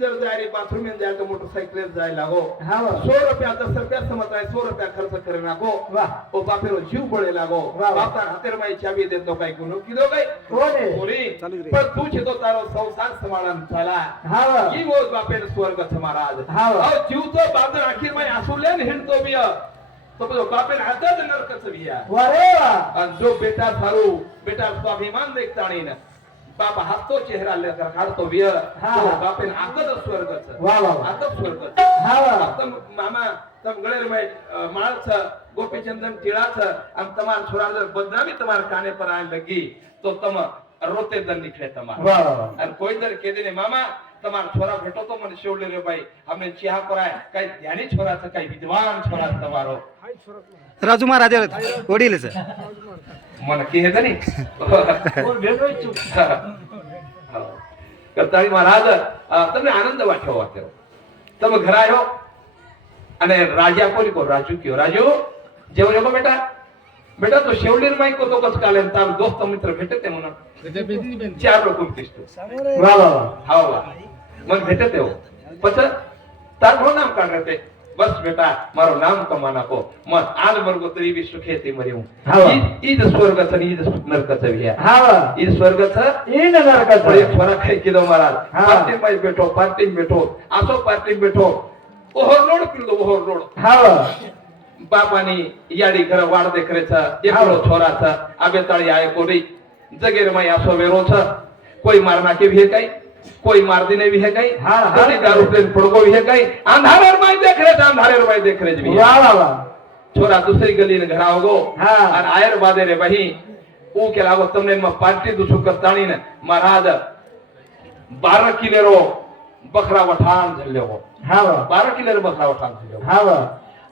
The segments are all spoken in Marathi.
जर जाय बाथरूम में जाए तो मोटरसाइकिल जाए लागो हाँ 100 रुपया 10 रुपया समझ आए 100 रुपया खर्च करे नाखो वाह ओ बापेरो जीव पड़े लागो वाह। बापा हातेर माई चाबी दे तो कई गुनो कीधो कई कोने पूरी पर तू छे तो तारो संसार संभाळन चाला हाँ की वो बापेर स्वर्ग छ महाराज हाँ और जीव तो बादर आखिर में आंसू लेन हिंडतो बिया तो બધો બાપેન આદત નરક છવિયા वारे वाह અને જો બેટા થારું બેટા સ્વાભિમાન દેખતાણી ને બાપ હાથો ચહેરા લેકર કાઢતો વિય હા, તો હા. બાપેન આદત સ્વર્ગ છે વાહ, વાહ, વાહ. આદત સ્વર્ગ છે હા વાહ તમ મામા તમ ગળેર માં માળ છે ગોપીચંદન ટીળા છે આમ તમાર છોરા બદનામી તમાર કાને પર આ લગી તો તમ રોતે દર નીકળે તમાર वाह वाह અને કોઈ દર કે દેને મામા તમાર છોરા ભેટો તો મને શોડલે રે ભાઈ અમને ચિયા કરાય કઈ ધ્યાની છોરા છે કઈ વિદ્વાન છોરા છે તમારો राजू महाराज वडील सर મને કહે છે ની और भेटो छु કરતાળી મહારાજ તમને આનંદ વાઠ્યો વાત્યો તમે ઘર આવ્યો અને રાજા કોની કો રાજુ કયો રાજુ જેવો જોકો બેટા બેટા તો શેવલીર માં કો તો કસ કાલે તાર દોસ્ત મિત્ર ભેટે તે મને ચાર લોકો કિસ્તો वाह वाह હા વાહ મને ભેટે તે પછી તાર નો નામ કાઢ રહેતે બસ બેટા મારો નામ કમાના કો મત આજ વર્ગો તરી વિ સુખેતી મર્યું હા. ઈદ સ્વર્ગ છે ઈદ નરક છે વિયા हाँ वाह ઈદ સ્વર્ગ છે इन नरक પણ એક ફરક કઈ કીધો મહારાજ હા. પાર્ટી માં બેઠો આસો પાર્ટી માં બેઠો ઓહર રોડ કીધો ઓહર રોડ हाँ वाह બાપાની યાડી ઘર વાડ દેખરે છે એકલો હા. છોરા છે આ બેતાળી આય કોરી જગેર માં આસો વેરો છે કોઈ માર નાખે ભી કઈ કોઈ માર દીને ભી કઈ હા, હા. કોઈ દારૂ પ્લેન ફડકો ભી કઈ અંધારેર માં દેખરે છે અંધારેર માં દેખરે જ ભી वाह वाह वाह छोरा दूसरी गली ने घर आवगो हाँ. और आयर बादे रे वही ऊ के लागो तुमने में पार्टी दुसु करताणी ने महाराज 12 किलेरो बकरा वठान झल्लेगो हाँ वाह 12 किलेरो बकरा वठान झल्लेगो हाँ वाह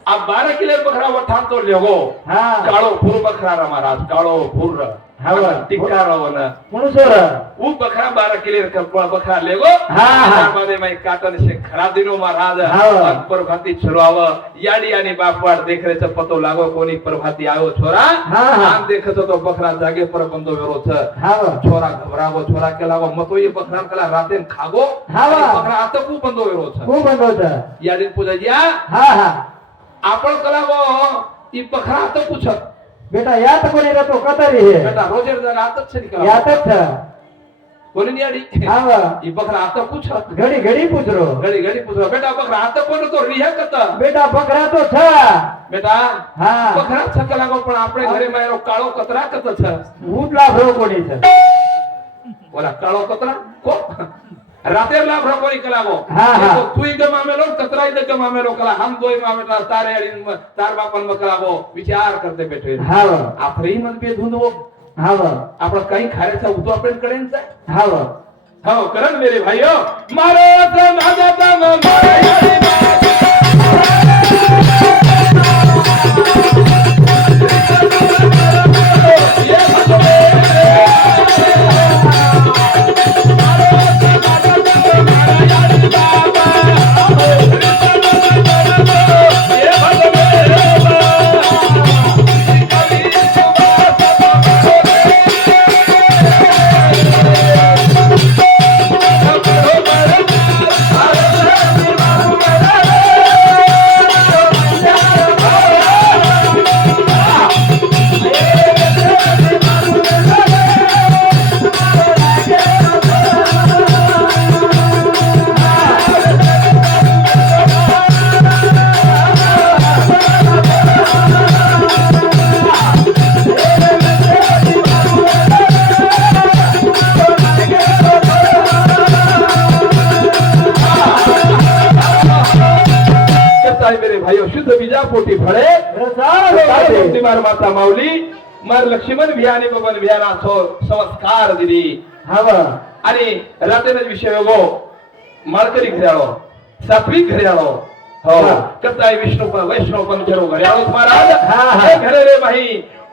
अब 12 किलेरो बकरा वठान तो लेगो हाँ काळो फूर बकरा रा महाराज काळो फूर हाँ. टिक्का रो न मुनसोर ऊ बकरा 12 किलेरो का बकरा लेगो हाँ, हाँ. तार बादे में काटन से खरा दिनो महाराज हाँ. पर भाती छुड़ाव याडी यानी बापवाड देख रे छ पतो लागो कोनी प्रभाती आयो छोरा हाँ, हाँ. आम देखे तो बकरा जागे पर बंदो वेरो छ हाँ वाह छोरा घबरागो छोरा के लागो मतो ये बकरा कला राते खागो हाँ, आणि वा. बकरा आता कु बंदो वेरो छ खूब बंदो था याडी पूजाजिया हाँ हाँ आपण कलागो ई बकरा आता पूछ बेटा या तो कोणी रहतो कतरी है बेटा रोजेर जण आता छ निकला या तक था कोणी याडी हाँ वाह ई बकरा आता पूछ घड़ी घड़ी पूछ रो घडी घडी पूछ बेटा बकरा आता कोण तो रिहा कता बेटा बकरा तो था बेटा हाँ बकरा छ कलागो पण આપણે ઘરે માં એનો કાળો કતરા કત छ ઉટલા ભરો કોની છે ઓલા કાળો કતરા કો રાતે લાભ રકોરી કલાગો હા, હા. તો તુઈ ગમામેલો કતરાઈ દે ગમામેલો કલા હમ દોઈ મામેલા તારે અડીન તાર બાપન મકલાગો વિચાર કરતે બેઠો हाँ वाह આ ફ્રી મત બે ધૂંધવો हाँ वाह આપણે કઈ ખારે છે ઉતો આપણે કડે ને हाँ वाह હા કરણ મેરે ભાઈઓ મારો સમાજતા મારે मेरे भाइयों शुद्ध बीजा पोटी फळे रसाळ मार माता माऊली मार लक्ष्मण भियाने बबन भियाना संस्कार दिली हाँ वाह आणि रातेनच विषय गो माळकरी घराळो सात्विक घराळो हो हा. कताय विष्णू वैष्णव पण घरो घराळो महाराज हा, हा. हे घरे रे भाई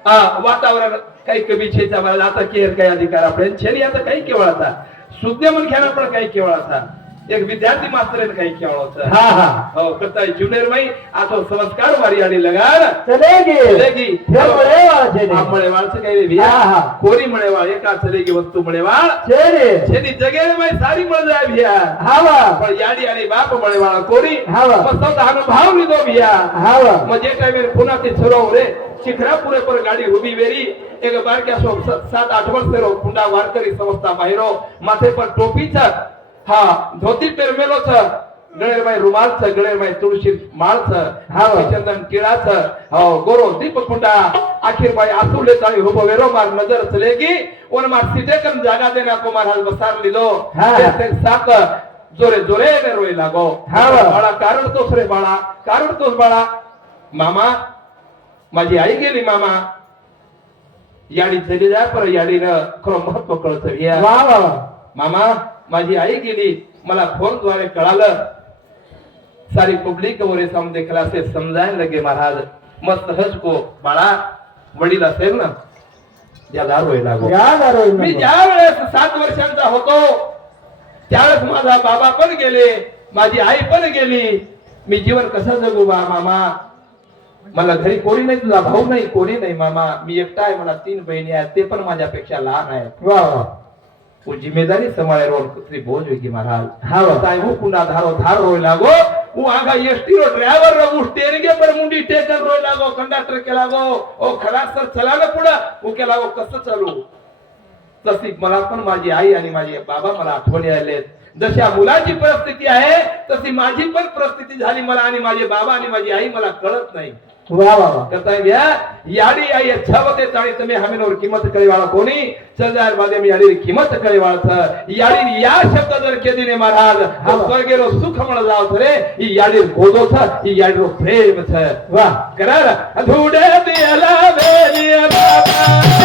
वातावरण काही कमी छेचा मला आता केर काही अधिकार आपण छेनी आता काही केवळाचा सुद्ध मन घ्याना पण काही केवळाचा एक विद्यार्थी मास्तर ने कहीं क्या होता है हाँ हाँ हो करता है जूनियर में आ तो संस्कार वाली आड़ी लगा चलेगी चलेगी फिर मळेवाळ छेदी आप मळेवाळ से कहीं भी हाँ हाँ कोरी मळेवाळ एका चलेगी वस्तु मळेवाळ छेदी छेदी जगह में सारी मळ जाए भैया हावा पण याडी आणि बाप मळेवाळ कोरी हाँ मग स्वतः अनुभव लिदो भैया हावा मग जे टाइम पुन्हा ते सुरू रे शिखरा पुरे पर गाडी उभी वेरी एक बार क्या सो 7-8 वर्ष रो कुंडा वारकरी संस्था बाहेरो माथे पर टोपी छ हा धोती पेरमेलो छ गळेर माय रुमाल छ गळेर माय तुळशी माळ छ हा चंदन केळा छ हो गोरो दीप कुंडा आखिर भाई आंसू ले ताई हो वेरो मार नजर चलेगी और मार सीधे कम जागा देना को मार हाल बसार लिदो ते साक जोरे जोरे ने रोई लागो हा बाळा कारण तोच रे बाळा कारण तोच बाळा मामा माझी आई गेली मामा याडी चली जाय पर याडीनं खरं महत्व कळतं या वा वा मामा माझी आई गेली मला फोन द्वारे कळालं सारी पब्लिक वरे सामने देखला से समजायला लगे महाराज मस्त सहज को बाळा वडील असेल ना ज्याला रोय लागो या दारो मी ज्या वेळेस 7 वर्षांचा होतो त्यावेळेस माझा बाबा पण गेले माझी आई पण गेली मी जीवन कसं जगू बा मामा मला घरी कोणी नाही तुझा भाऊ नाही कोणी नाही मामा मी एकटा आहे मला 3 बहिणी आहेत ते पण माझ्यापेक्षा लहान आहेत वा वा वो जिम्मेदारी संभाळे रोल कुत्री बोझ होगी महाराज हाँ बताए वो कुना धारो धार रोय लागो वो आगा एसटी रो ड्राइवर रो वो स्टीयरिंग पर मुंडी टेकन रोय लागो कंडक्टर के लागो ओ खलास सर चला ना पुढे वो के लागो कसं चालू तशी मला पण माझी आई आणि माझे बाबा मला आठवणी आलेत जशा मुलाची परिस्थिती आहे तशी माझी पण परिस्थिती झाली मला आणि माझे बाबा आणि माझी आई मला कळत नाही वा वा वा कहता है भैया याडी आई अच्छा होते ताणी तुम्हें हमें और कीमत करे वाला कोनी चल जाए बादे में याडी कीमत करे वाला था याडी या शब्द जर के दिने महाराज हम स्वर्गे रो सुख मळ जाव रे ई याडी गोदो था ई याडी रो प्रेम था वाह करार अधूडे दिला वेलिया बाबा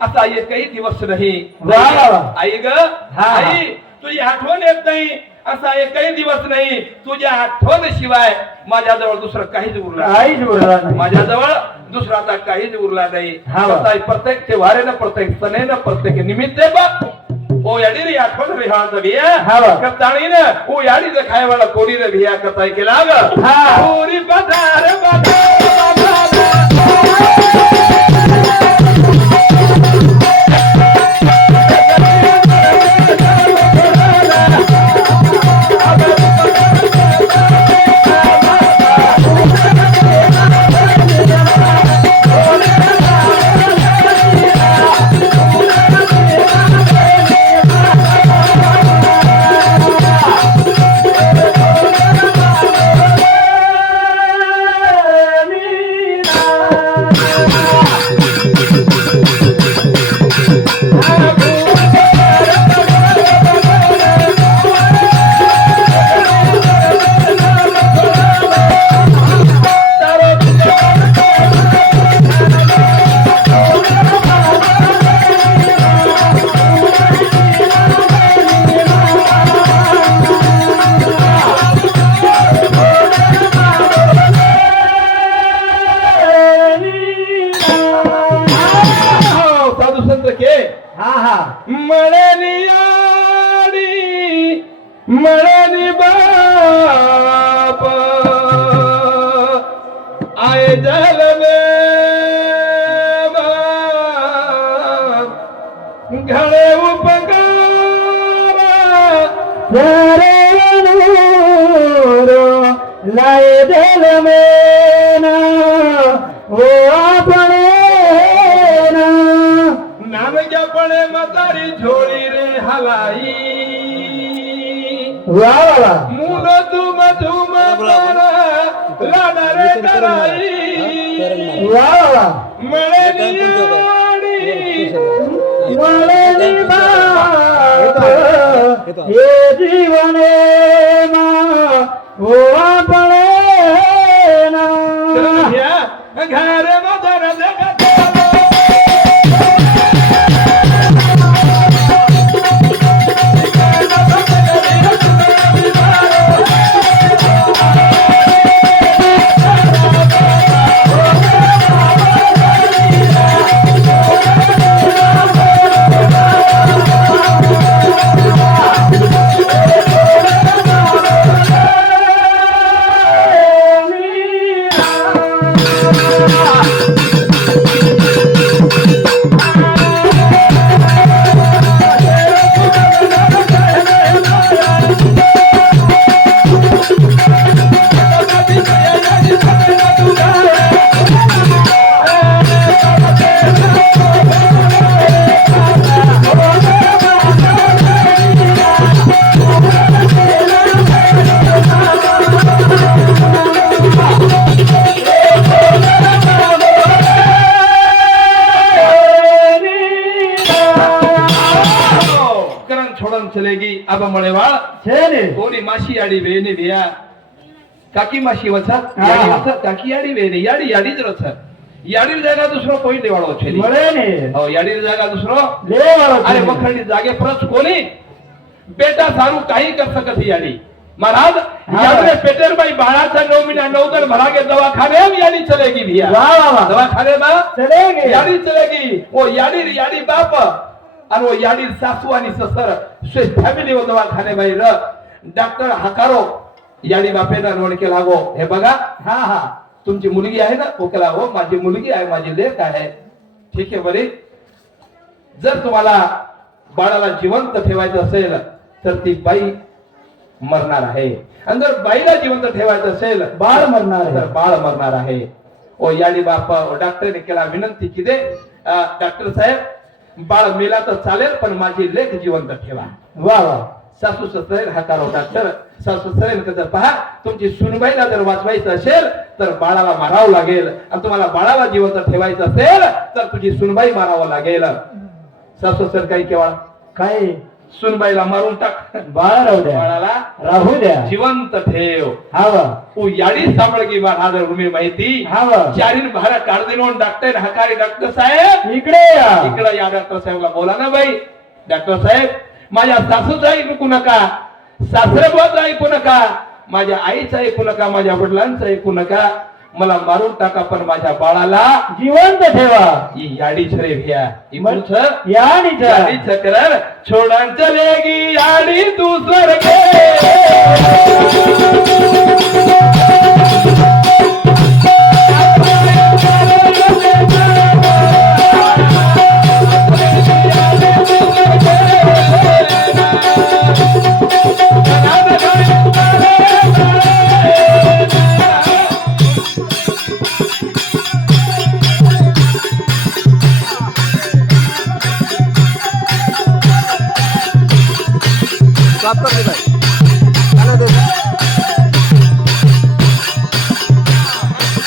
असा एकही दिवस नाही आई ग आई तुझी आठवण येत नाही असा एकही दिवस नाही तुझ्या आठवण शिवाय माझ्याजवळ दुसरं काहीच उरलं नाही माझ्याजवळ दुसरा आता काहीच उरला नाही प्रत्येक त्योहारेनं प्रत्येक सणेनं प्रत्येक निमित्ते ओ याडी रे आठवण रे हा बिया कताळीन ओ याडी रे खायवाला कोणी रे बिया कताई केला ग पुरी पधार सखे हा हा मळणी याडी मळणी बाप आय जल घडे उपकार लाए दिल में ना ओ अपने ना नाम जपणे मतारी झोळी रे हलाई वाह वाह मूल तुम तुम लाडा रे कराई वाह वाह मळणी मळणी बाप हे जीवने मा ओ अपने ना घर मदर जगत चलेगी अब मळेवाळ छेने कोणी माशी आडी वेने बिया काकी माशी वचा हा. याडी वचा काकी आडी वेने याडी याडीच रच याडी जागा दुसरो कोई देवाळो छे मळेने हो याडी जागा दुसरो देवाळो अरे वखंडी जागे परच कोणी बेटा सारू काही कर सकत याडी महाराज हा. याडे पेटरबाई बाळाचा 9 महिना 9 दिन भरागे दवाखाने में याडी चलेगी भैया वाह वाह वाह दवाखाने में चलेंगे याडी चलेगी वो याडी बाप और वो याडी सासू आणि ससर स्विस फॅमिली वो दवाखाने बाई र डॉक्टर हकारो याडी बापेना नोंद केला गो हे बघा हा हा तुमची मुलगी आहे ना ओकेला हो माझी मुलगी आहे माझी लेक आहे ठीक आहे बरे जर तुम्हाला बाळाला जिवंत ठेवायचं असेल तर ती बाई मरणार आहे आणि जर बाईला जिवंत ठेवायचं असेल बाळ मरणार आहे. तर बाळ मरणार आहे ओ याडी बाप डॉक्टरने केला विनंती की दे डॉक्टर साहेब बाळ मेला तर चालेल पण माझी लेक जिवंत ठेवा वाह वाह सासू ससरे हाकारो डॉक्टर सासू ससरे जर पहा तुमची सुनबाईला जर वाचवायचं असेल तर बाळाला मारावं लागेल आणि तुम्हाला बाळाला जिवंत ठेवायचं असेल तर तुझी सुनबाई मारावं लागेल सासू सर काही केवळ काय सुनबाईला मारून टाक बाळ राहू द्या बाळाला राहू द्या जिवंत ठेव हा वाह तू याडी सांभाळगी महाराज रुमी माहिती हा वाह चारीन भारा काढदिनो डॉक्टर हकारी डॉक्टर साहेब इकडे या इकडे या डॉक्टर साहेबला बोला ना बाई डॉक्टर साहेब माझ्या सासूचं ऐकू नका सासरेबाचं ऐकू नका माझ्या आईचं ऐकू नका माझ्या वडिलांचं ऐकू नका मला मारून टाका पण माझ्या बाळाला जिवंत ठेवा ही याडी छरे भैया इमच याडी याडी चक्कर छोड़न चलेगी याडी दूसर के साफ कर दे भाई.